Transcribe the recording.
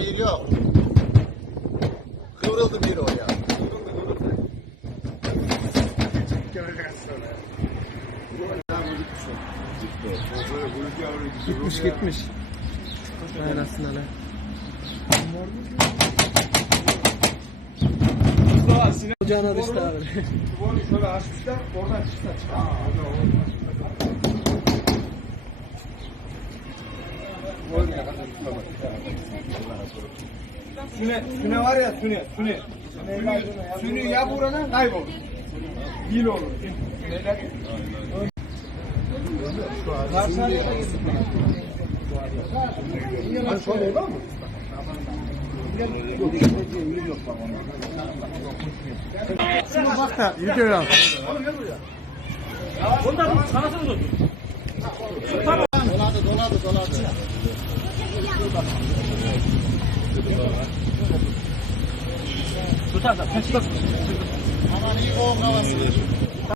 değil yok. Kıvrıldı bir o ya. Gitmiş gitmiş. Aynasına lan. Mustafa sinek Ocağına düştü abi. Bunu şöyle açmışlar, oradan çıksa çıkar. Süne, süne var ya süne, süne. Sünü ya buranın kaybolur. Dil olur. Süneler. Karşıya da gitsin. Hani şu orada mı? Şuna bak da Doladı doladı doladı. Aman iyi boğum havası.